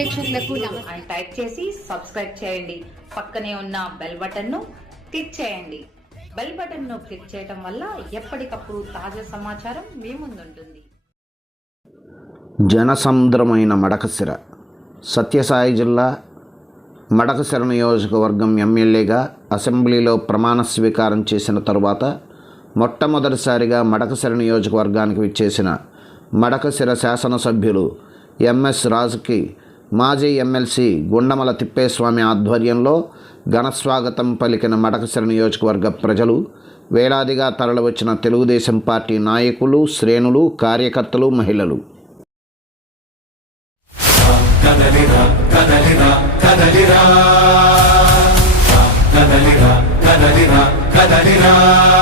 ప్రేక్షకులకు నమస్కారం టైప్ చేసి సబ్స్క్రైబ్ చేయండి. పక్కనే ఉన్న బెల్ బటన్ను క్లిక్ చేయండి. బెల్ బటన్ను క్లిక్ చేయడం వల్ల ఎప్పటికప్పుడు తాజా సమాచారం మీ ముందుంటుంది. జనసముద్రమైన మడకశిర సత్యసాయి జిల్లా మడకశిర నియోజకవర్గం ఎమ్మెల్యేగా అసెంబ్లీలో ప్రమాణ స్వీకారం చేసిన తరువాత మొట్టమొదటిసారిగా మడకశిర నియోజకవర్గానికి విచ్చేసిన మడకశిర శాసనసభ్యులు ఎంఎస్ రాజుకి మాజీ ఎమ్మెల్సీ గుండమల తిప్పేస్వామి ఆధ్వర్యంలో ఘనస్వాగతం పలికిన మడకశిర నియోజకవర్గ ప్రజలు వేలాదిగా తరలివచ్చిన తెలుగుదేశం పార్టీ నాయకులు శ్రేణులు కార్యకర్తలు మహిళలు. కదలిరా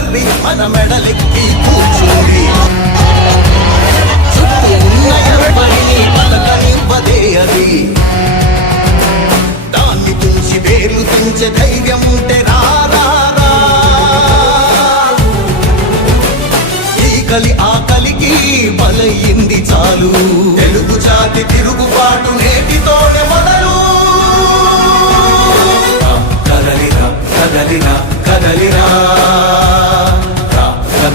జగనూడల మన మెడలెక్కి కూర్చుంది చుట్టూ ఉన్న ఎవ్వరిని పలకనివ్వదే అది. దాన్ని తుంచి వేలు తుంచే ధైర్యం ఉంటే రారా ఈ కలి ఆకలికి బలయింది చాలు. తెలుగు జాతి తిరుగుబాటు నేటితోనే మొదలు. కదలిరా కదలిరా కదలిరా.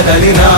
కదలినా